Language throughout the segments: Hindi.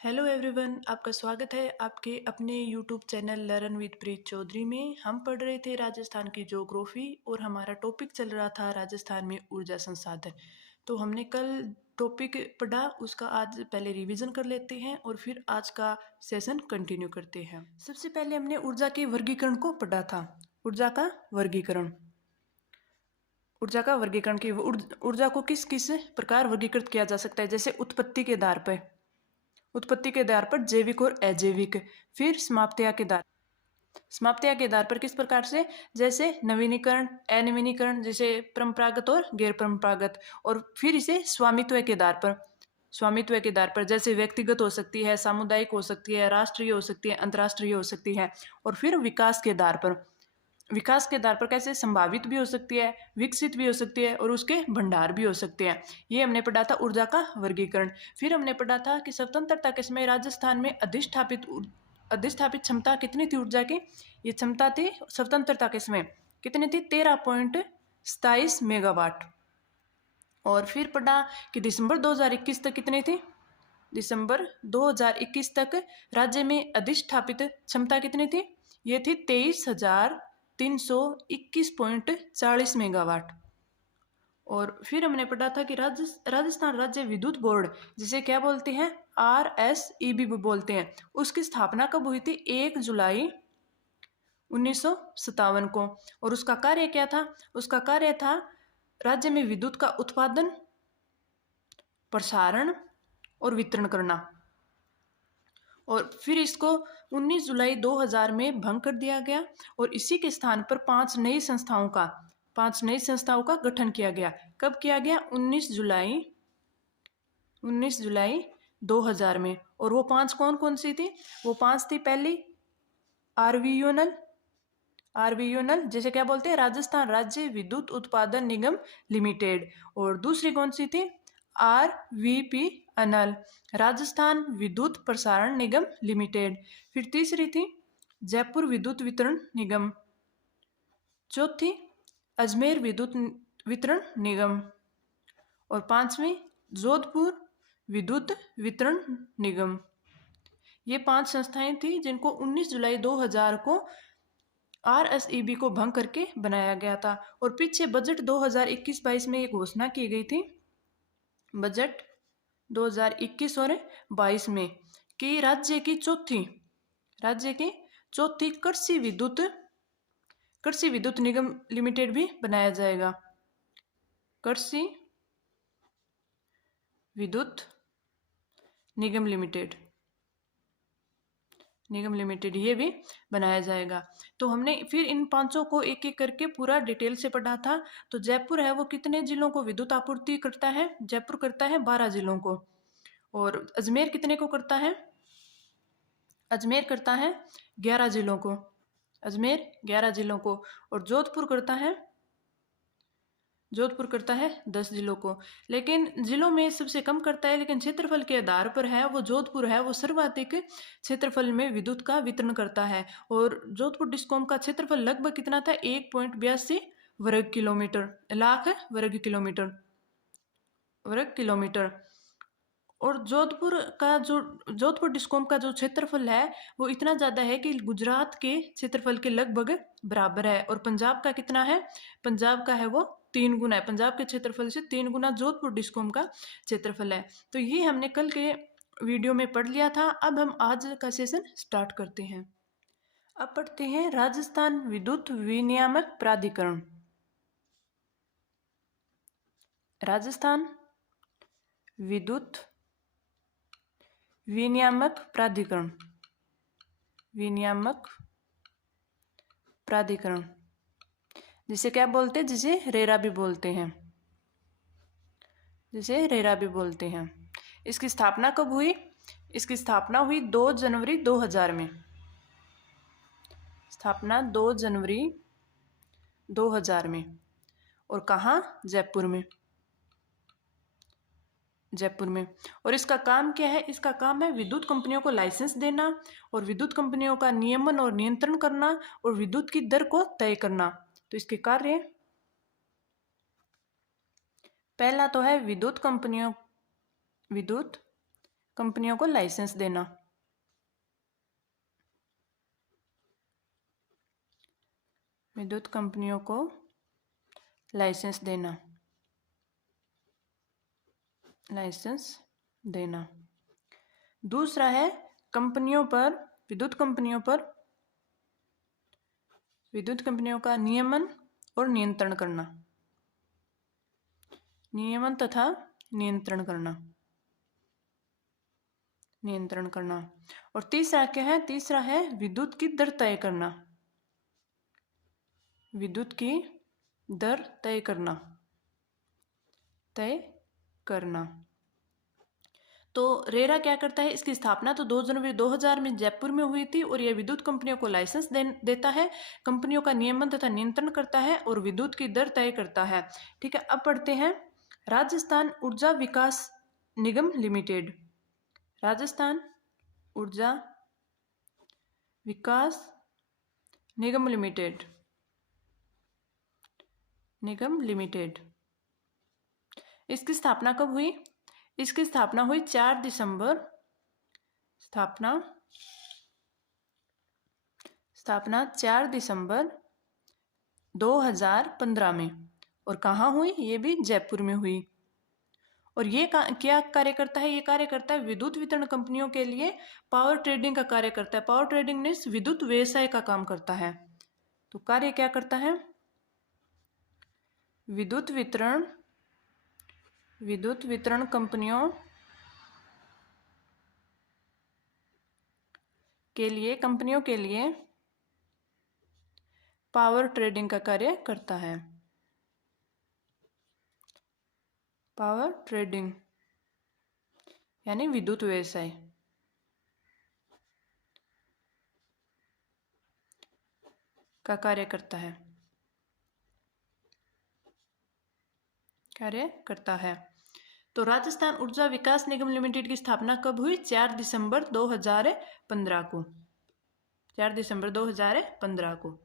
हेलो एवरीवन, आपका स्वागत है आपके अपने यूट्यूब चैनल लर्न विद प्रीत चौधरी में। हम पढ़ रहे थे राजस्थान की ज्योग्राफी और हमारा टॉपिक चल रहा था राजस्थान में ऊर्जा संसाधन। तो हमने कल टॉपिक पढ़ा, उसका आज पहले रिवीजन कर लेते हैं और फिर आज का सेशन कंटिन्यू करते हैं। सबसे पहले हमने ऊर्जा के वर्गीकरण को पढ़ा था। ऊर्जा का वर्गीकरण की ऊर्जा को किस किस प्रकार वर्गीकृत किया जा सकता है। जैसे उत्पत्ति के आधार पर जैविक और अजैविक। फिर समाप्तिया के आधार पर किस प्रकार से, जैसे नवीनीकरण, अनवीनीकरण, जैसे परंपरागत और गैर परंपरागत। और फिर इसे स्वामित्व के आधार पर जैसे व्यक्तिगत हो सकती है, सामुदायिक हो सकती है, राष्ट्रीय हो सकती है, अंतर्राष्ट्रीय हो सकती है। और फिर विकास के आधार पर कैसे संभावित भी हो सकती है, विकसित भी हो सकती है और उसके भंडार भी हो सकते हैं। ये हमने पढ़ा था ऊर्जा का वर्गीकरण। फिर हमने पढ़ा था कि स्वतंत्रता के समय राजस्थान में अधिष्ठापित क्षमता कितनी थी ऊर्जा की। ये क्षमता थी स्वतंत्रता के समय कितनी थी, 13.27 मेगावाट। और फिर पढ़ा कि दिसंबर 2021 तक कितनी थी, दिसंबर 2021 तक राज्य में अधिष्ठापित क्षमता कितनी थी, ये थी 23,321.40 मेगावाट। और फिर हमने पढ़ा था कि राजस्थान राज्य विद्युत बोर्ड, जिसे क्या बोलते हैं, RSEB बोलते हैं, उसकी स्थापना कब हुई थी, 1 जुलाई 1957 को। और उसका कार्य क्या था, उसका कार्य था राज्य में विद्युत का उत्पादन, प्रसारण और वितरण करना। और फिर इसको 19 जुलाई 2000 में भंग कर दिया गया और इसी के स्थान पर 5 नई संस्थाओं का गठन किया गया। कब किया गया, 19 जुलाई 2000 में। और वो 5 कौन कौन सी थी, वो 5 थी, पहली आरवीयूएनएल, जैसे क्या बोलते हैं, राजस्थान राज्य विद्युत उत्पादन निगम लिमिटेड। और दूसरी कौन सी थी, RVPNL, राजस्थान विद्युत प्रसारण निगम लिमिटेड। फिर तीसरी थी जयपुर विद्युत वितरण निगम। चौथी अजमेर विद्युत वितरण निगम। और पांचवी जोधपुर विद्युत वितरण निगम। ये 5 संस्थाएं थी जिनको 19 जुलाई 2000 को RSEB को भंग करके बनाया गया था। और पीछे बजट 2021-22 में एक घोषणा की गई थी, बजट 2021 और 22 में, कि राज्य की चौथी कृषि विद्युत निगम लिमिटेड भी बनाया जाएगा। कृषि विद्युत निगम लिमिटेड ये भी बनाया जाएगा। तो हमने फिर इन पांचों को एक एक करके पूरा डिटेल से पढ़ा था। तो जयपुर है वो कितने जिलों को विद्युत आपूर्ति करता है, जयपुर करता है 12 जिलों को। और अजमेर कितने को करता है, अजमेर करता है 11 जिलों को, और जोधपुर करता है 10 जिलों को। लेकिन जिलों में सबसे कम करता है, लेकिन क्षेत्रफल के आधार पर है वो जोधपुर है वो सर्वाधिक क्षेत्रफल में विद्युत का वितरण करता है। और जोधपुर डिस्कॉम का क्षेत्रफल लगभग कितना था, 1.82 लाख वर्ग किलोमीटर। और जोधपुर डिस्कॉम का जो क्षेत्रफल है वो इतना ज़्यादा है कि गुजरात के क्षेत्रफल के लगभग बराबर है। और पंजाब का कितना है, पंजाब का है वो 3 गुना है, पंजाब के क्षेत्रफल से 3 गुना जोधपुर डिस्कॉम का क्षेत्रफल है। तो ये हमने कल के वीडियो में पढ़ लिया था। अब हम आज का सेशन स्टार्ट करते हैं। अब पढ़ते हैं राजस्थान विद्युत विनियामक प्राधिकरण। राजस्थान विद्युत विनियामक प्राधिकरण, जिसे क्या बोलते हैं, जिसे रेरा भी बोलते हैं, इसकी स्थापना कब हुई, इसकी स्थापना हुई 2 जनवरी 2000 में। स्थापना 2 जनवरी 2000 में। और कहाँ, जयपुर में। और इसका काम क्या है, इसका काम है विद्युत कंपनियों को लाइसेंस देना और विद्युत कंपनियों का नियमन और नियंत्रण करना और विद्युत की दर को तय करना। तो इसके कार्य, पहला तो है विद्युत कंपनियों को लाइसेंस देना। विद्युत कंपनियों को लाइसेंस देना, लाइसेंस देना। दूसरा है कंपनियों पर, विद्युत कंपनियों का नियमन और नियंत्रण करना, नियमन तथा नियंत्रण करना। और तीसरा क्या है? तीसरा है विद्युत की दर तय करना, विद्युत की दर तय करना। तो रेरा क्या करता है? इसकी स्थापना तो 2 जनवरी 2000 में जयपुर में हुई थी और यह विद्युत कंपनियों को लाइसेंस देता है, कंपनियों का नियमन तथा नियंत्रण करता है और विद्युत की दर तय करता है। ठीक है, अब पढ़ते हैं राजस्थान ऊर्जा विकास निगम लिमिटेड। राजस्थान ऊर्जा विकास निगम लिमिटेड। इसकी स्थापना कब हुई? इसकी स्थापना हुई 4 दिसंबर, स्थापना 4 दिसंबर 2015 में। और कहाँ हुई? ये भी जयपुर में हुई। और ये क्या कार्य करता है? ये कार्य करता है विद्युत वितरण कंपनियों के लिए पावर ट्रेडिंग का कार्य करता है। पावर ट्रेडिंग मीन्स विद्युत व्यवसाय का काम करता है। तो कार्य क्या करता है? विद्युत वितरण कंपनियों के लिए पावर ट्रेडिंग का कार्य करता है। पावर ट्रेडिंग यानी विद्युत व्यवसाय का कार्य करता है। तो राजस्थान ऊर्जा विकास निगम लिमिटेड की स्थापना कब हुई? 4 दिसंबर 2015 को। 4 दिसंबर 2015 को।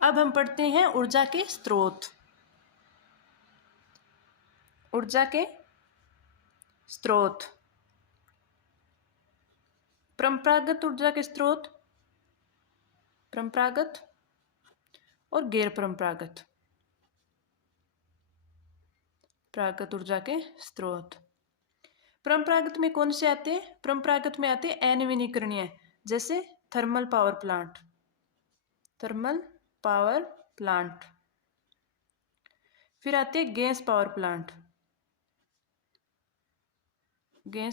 अब हम पढ़ते हैं ऊर्जा के स्रोत। ऊर्जा के स्रोत, परंपरागत ऊर्जा के स्रोत, परंपरागत और गैर परंपरागत ऊर्जा के स्रोत। परंपरागत में कौन से आते हैं? परंपरागत में आते हैं अनवीनीकरणीय, जैसे थर्मल पावर प्लांट, फिर आते हैं गैस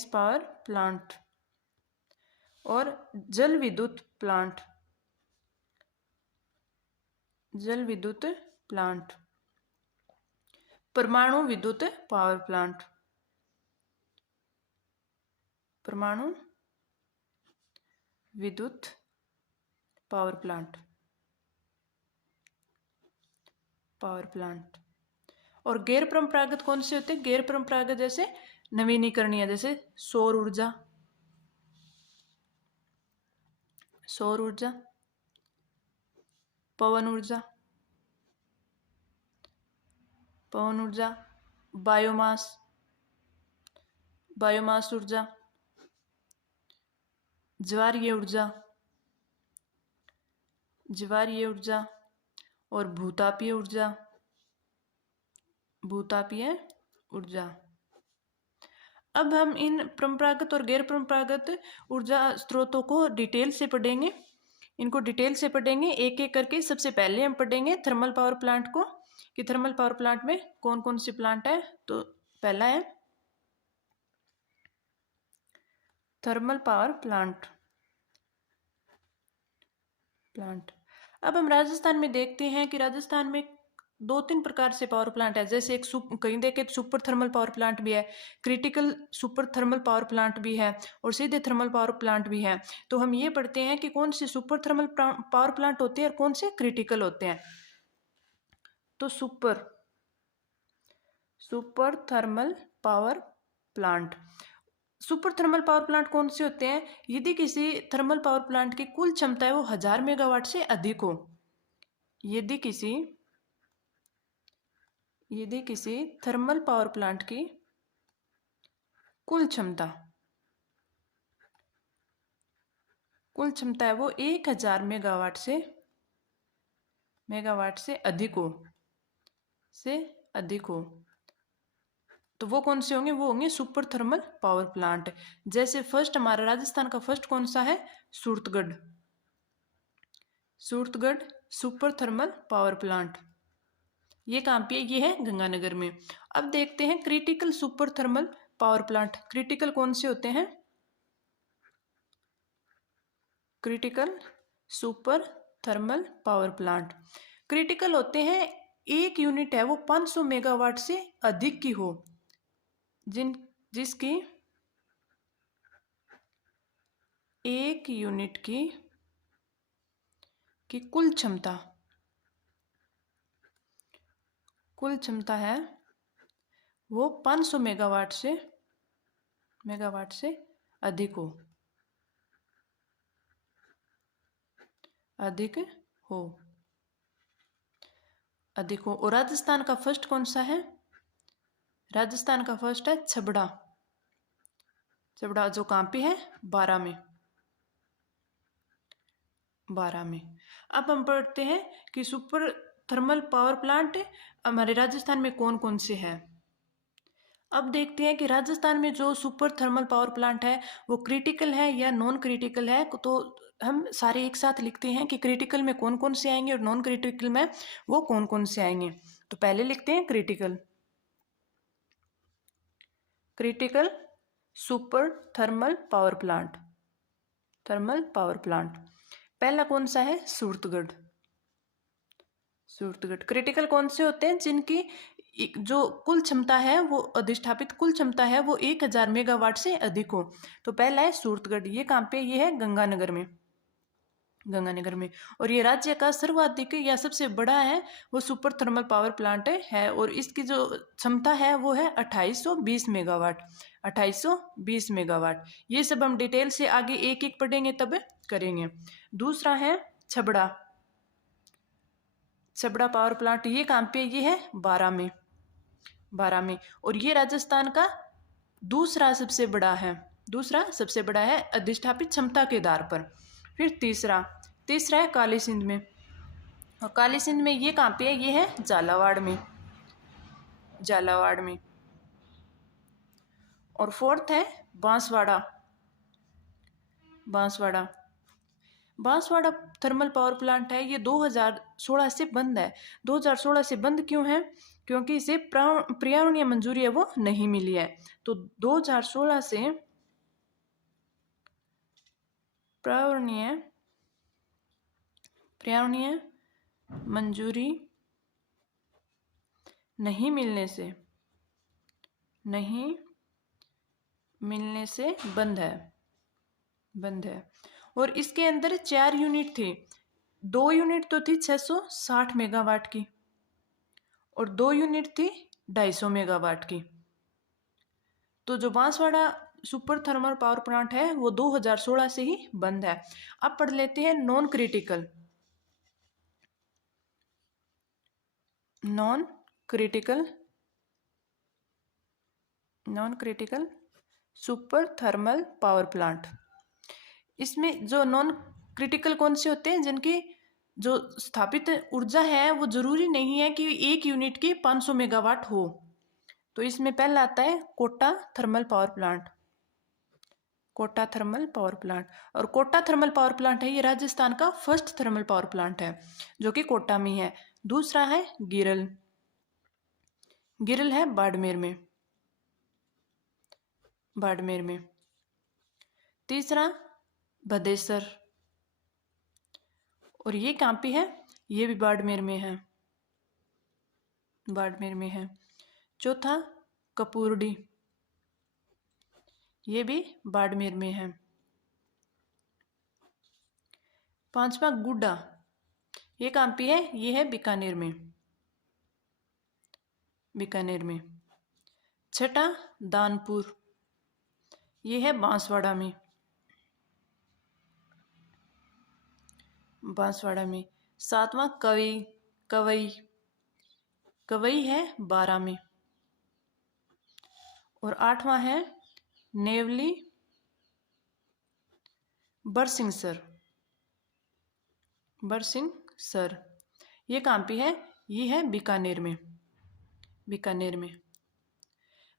पावर प्लांट और जल विद्युत प्लांट, परमाणु विद्युत पावर प्लांट, परमाणु विद्युत पावर प्लांट। और गैर परंपरागत कौन से होते हैं? गैर परंपरागत जैसे नवीनीकरणीय, जैसे सौर ऊर्जा, पवन ऊर्जा, बायोमास ऊर्जा, ज्वारीय ऊर्जा और भूतापीय ऊर्जा। अब हम इन परंपरागत और गैर परंपरागत ऊर्जा स्रोतों को डिटेल से पढ़ेंगे। एक एक करके। सबसे पहले हम पढ़ेंगे थर्मल पावर प्लांट को, कि थर्मल पावर प्लांट में कौन कौन से प्लांट है। तो पहला है थर्मल पावर प्लांट। अब हम राजस्थान में देखते हैं कि राजस्थान में 2-3 प्रकार से पावर प्लांट है। जैसे एक कहीं देखे तो सुपर थर्मल पावर प्लांट भी है, critical super thermal power plant भी है और सीधे थर्मल पावर प्लांट भी है। तो हम ये पढ़ते हैं कि कौन से सुपर थर्मल पावर प्लांट होते हैं और कौन से क्रिटिकल होते हैं। तो सुपर थर्मल पावर प्लांट कौन से होते हैं? यदि किसी थर्मल पावर प्लांट की कुल क्षमता है वो 1000 मेगावाट से अधिक हो, यदि किसी थर्मल पावर प्लांट की कुल क्षमता है वो 1000 मेगावाट से अधिक हो तो वो कौन से होंगे? वो होंगे सुपर थर्मल पावर प्लांट। जैसे फर्स्ट हमारा राजस्थान का फर्स्ट कौन सा है? Suratgarh super thermal power plant. ये कहाँ पे? ये है गंगानगर में। अब देखते हैं critical super thermal power plant. Critical कौन से होते हैं? Critical super thermal power plant critical होते हैं, एक यूनिट है वो 500 मेगावाट से अधिक की हो, जिसकी एक यूनिट की कुल क्षमता है वो 500 मेगावाट से अधिक हो और राजस्थान का फर्स्ट कौन सा है? राजस्थान का फर्स्ट है छबड़ा जो कहाँ पे है? बारां में। अब हम पढ़ते हैं कि सुपर थर्मल पावर प्लांट हमारे राजस्थान में कौन कौन से हैं। अब देखते हैं कि राजस्थान में जो सुपर थर्मल पावर प्लांट है वो क्रिटिकल है या नॉन क्रिटिकल है। तो हम सारे एक साथ लिखते हैं कि क्रिटिकल में कौन कौन से आएंगे और नॉन क्रिटिकल में वो कौन कौन से आएंगे। तो पहले लिखते हैं critical super thermal power plant. पहला कौन सा है? सूरतगढ़। क्रिटिकल कौन से होते हैं? जिनकी जो कुल क्षमता है वो अधिष्ठापित कुल क्षमता है वो 1000 मेगावाट से अधिक हो। तो पहला है सूरतगढ़। ये कहाँ पे? ये है गंगानगर में। और ये राज्य का सर्वाधिक या सबसे बड़ा है वो सुपर थर्मल पावर प्लांट है और इसकी जो क्षमता है वो है 2820 मेगावाट। ये सब हम डिटेल से आगे एक एक पढ़ेंगे तब करेंगे। दूसरा है छबड़ा पावर प्लांट। ये कहाँ पे? ये है बारां में और ये राजस्थान का दूसरा सबसे बड़ा है अधिष्ठापित क्षमता के आधार पर। फिर तीसरा है काली सिंध में। और काली सिंध में ये कहाँ पे है? ये है झालावाड़ में। और फोर्थ है बांसवाड़ा थर्मल पावर प्लांट है। ये 2016 से बंद है। 2016 से बंद क्यों है? क्योंकि इसे पर्यावरणीय मंजूरी है वो नहीं मिली है। तो 2016 से पर्यावरणीय मंजूरी नहीं मिलने से बंद है। और इसके अंदर 4 यूनिट थी। 2 यूनिट तो थी 660 मेगावाट की और 2 यूनिट थी 250 मेगावाट की। तो जो Banswara super thermal power plant है वो 2016 से ही बंद है। अब पढ़ लेते हैं non critical super thermal power plant. इसमें जो नॉन क्रिटिकल कौन से होते हैं? जिनकी जो स्थापित ऊर्जा है वो जरूरी नहीं है कि एक यूनिट की 500 मेगावाट हो। तो इसमें पहला आता है कोटा थर्मल पावर प्लांट। और कोटा थर्मल पावर प्लांट है ये राजस्थान का फर्स्ट थर्मल पावर प्लांट है जो कि कोटा में है। दूसरा है गिरल है बाड़मेर में। तीसरा भदेसर और ये कहाँ पे है? ये भी बाड़मेर में है। चौथा कपूरडी, ये भी बाड़मेर में है। पांचवा गुड्डा, ये कहाँ पे है? ये है बीकानेर में। छठा दानपुर, ये है बांसवाड़ा में। सातवां कवई है बारां में। और आठवां है नेवली बरसिंगसर, बरसिंगसर। ये कहाँ पे है? ये है बीकानेर में, बीकानेर में।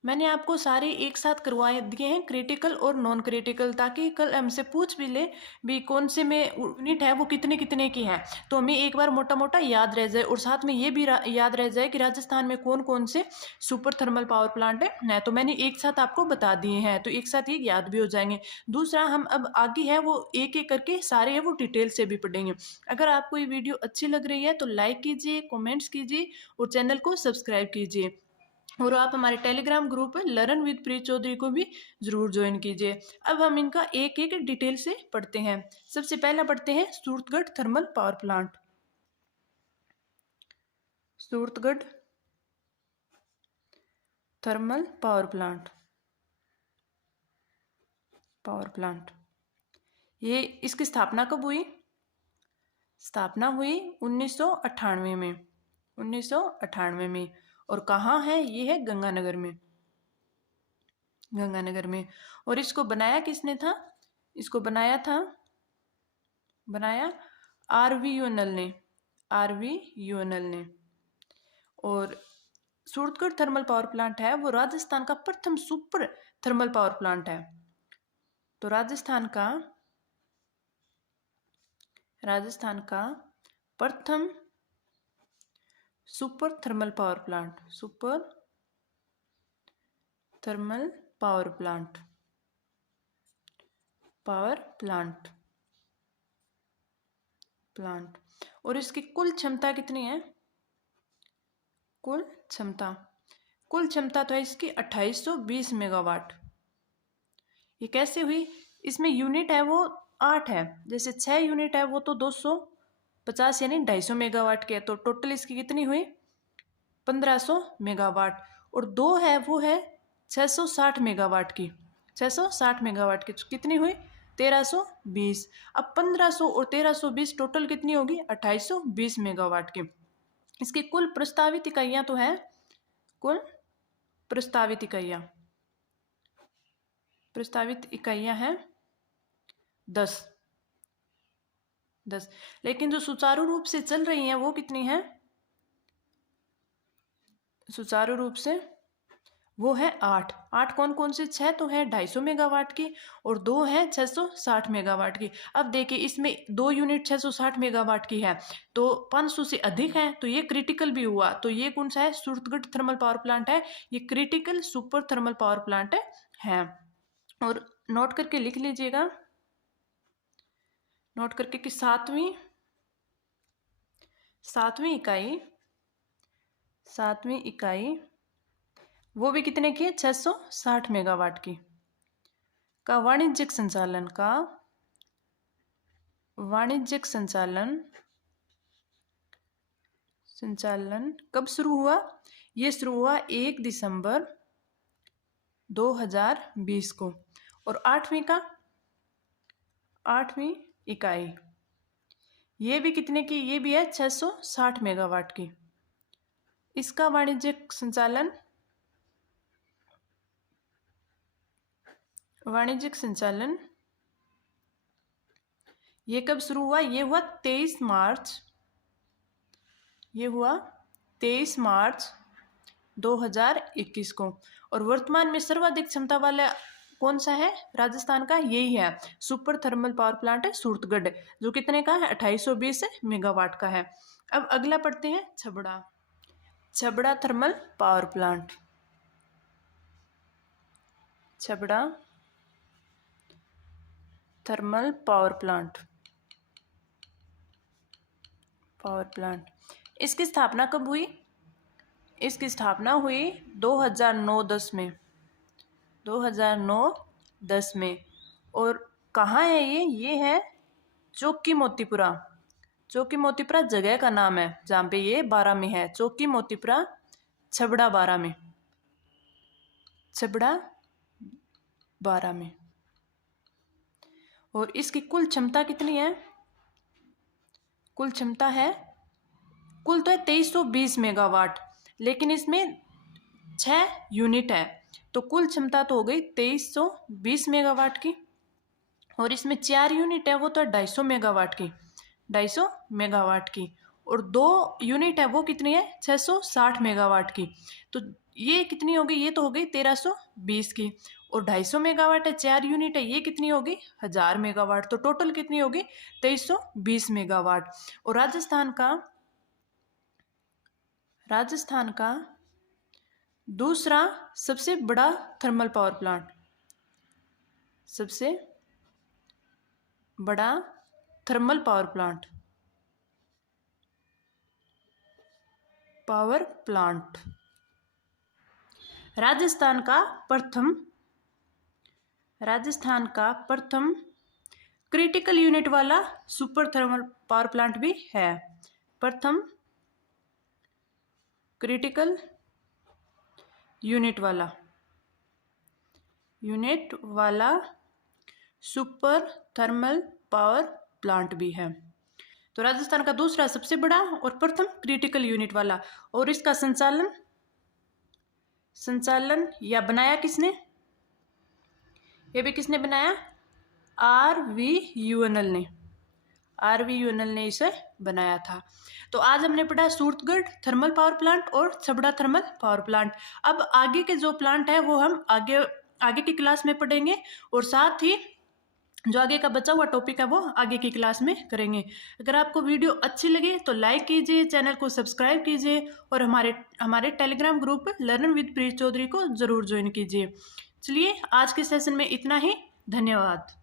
मैंने आपको सारे एक साथ करवाए दिए हैं, क्रिटिकल और नॉन क्रिटिकल, ताकि कल हमसे पूछ भी ले भी कौन से में यूनिट है वो कितने कितने की है, तो हमें एक बार मोटा मोटा याद रह जाए। और साथ में ये भी याद रह जाए कि राजस्थान में कौन कौन से सुपर थर्मल पावर प्लांट है, तो मैंने एक साथ आपको बता दिए हैं, तो एक साथ ये याद भी हो जाएंगे। दूसरा, हम अब आगे है वो एक एक करके सारे है वो डिटेल से भी पढ़ेंगे। अगर आपको ये वीडियो अच्छी लग रही है तो लाइक कीजिए, कॉमेंट्स कीजिए और चैनल को सब्सक्राइब कीजिए। और आप हमारे टेलीग्राम ग्रुप लर्न विद प्रीत चौधरी को भी जरूर ज्वाइन कीजिए। अब हम इनका एक एक डिटेल से पढ़ते हैं। सबसे पहला पढ़ते हैं Suratgarh thermal power plant. Suratgarh thermal power plant, power plant. ये इसकी स्थापना कब हुई? स्थापना हुई 1998 में, 1998 में। और कहाँ है? ये है गंगानगर में, गंगानगर में। और इसको बनाया किसने था? इसको बनाया था, बनाया आरवी यूएनएल ने, आरवी यूएनएल ने। और सूरतगढ़ थर्मल पावर प्लांट है वो राजस्थान का प्रथम सुपर थर्मल पावर प्लांट है। तो राजस्थान का प्रथम super thermal power plant, super thermal power plant, power plant, plant. और इसकी कुल क्षमता कितनी है? कुल क्षमता, कुल क्षमता तो है इसकी 2820 मेगावाट। ये कैसे हुई? इसमें यूनिट है वो 8 है, जैसे 6 यूनिट है वो तो 250 यानी 250 मेगावाट के है, तो टोटल इसकी कितनी हुई? 1500 मेगावाट। और 2 है वो है 660 मेगावाट की, 660 मेगावाट की कितनी हुई? 1320। अब 1500 और 1320 टोटल कितनी होगी? 2820 मेगावाट की। इसकी कुल प्रस्तावित इकाइयां तो है, कुल प्रस्तावित इकाइयां, प्रस्तावित इकाइयां हैं 10, लेकिन जो सुचारू रूप से चल रही हैं वो कितनी हैं? सुचारू रूप से वो है 8। 8 कौन कौन से? 6 तो है 250 मेगावाट की और 2 है 660 मेगावाट की। अब देखिए इसमें 2 यूनिट 660 मेगावाट की है तो 500 से अधिक है, तो ये क्रिटिकल भी हुआ। तो ये कौन सा है? सूरतगढ़ थर्मल पावर प्लांट है, ये critical super thermal power plant है। और नोट करके लिख लीजिएगा, नोट करके कि सातवीं इकाई वो भी कितने की है? 660 मेगावाट की। का वाणिज्यिक संचालन, का वाणिज्यिक संचालन कब शुरू हुआ? ये शुरू हुआ 1 दिसंबर 2020 को। और 8वीं इकाई ये भी कितने की? ये भी है 660 मेगावाट की। इसका वाणिज्यिक संचालन ये कब शुरू हुआ? ये हुआ 23 मार्च 2021 को। और वर्तमान में सर्वाधिक क्षमता वाला कौन सा है राजस्थान का? यही है, सुपर थर्मल पावर प्लांट है सूरतगढ़, जो कितने का है? 2820 मेगावाट का है। अब अगला पढ़ते हैं Chhabra thermal power plant. Chhabra thermal power plant, इसकी स्थापना कब हुई? इसकी स्थापना हुई 2009-10 में, 2009-10 में। और कहाँ है ये? ये है चौकी मोतीपुरा। चौकी मोतीपुरा जगह का नाम है जहाँ पे ये 12 में है। चौकी मोतीपुरा, छबड़ा 12 में, छबड़ा 12 में। और इसकी कुल क्षमता कितनी है? कुल क्षमता है, कुल तो है 2320 मेगावाट, लेकिन इसमें 6 यूनिट है। तो कुल क्षमता तो हो गई 2320 मेगावाट की, और इसमें 4 यूनिट है वो तो 250 मेगावाट की, 250 मेगावाट की, और 2 यूनिट है वो कितनी है 660 मेगावाट की। तो ये कितनी होगी, ये तो हो गई 1320 की, और 250 मेगावाट है 4 यूनिट है, ये कितनी होगी 1000 मेगावाट। तो टोटल कितनी होगी 2320 मेगावाट। और राजस्थान का दूसरा सबसे बड़ा थर्मल पावर प्लांट, सबसे बड़ा थर्मल पावर प्लांट राजस्थान का प्रथम क्रिटिकल यूनिट वाला सुपर थर्मल पावर प्लांट भी है। प्रथम क्रिटिकल यूनिट वाला सुपर थर्मल पावर प्लांट भी है। तो राजस्थान का दूसरा सबसे बड़ा और प्रथम क्रिटिकल यूनिट वाला, और इसका संचालन या बनाया किसने, ये भी किसने बनाया, RVUNL ने इसे बनाया था। तो आज हमने पढ़ा सूरतगढ़ थर्मल पावर प्लांट और छबड़ा थर्मल पावर प्लांट। अब आगे के जो प्लांट है वो हम आगे की क्लास में पढ़ेंगे, और साथ ही जो आगे का बचा हुआ टॉपिक है वो आगे की क्लास में करेंगे। अगर आपको वीडियो अच्छी लगे तो लाइक कीजिए, चैनल को सब्सक्राइब कीजिए, और हमारे टेलीग्राम ग्रुप लर्न विद प्रीत चौधरी को ज़रूर ज्वाइन कीजिए। चलिए आज के सेशन में इतना ही, धन्यवाद।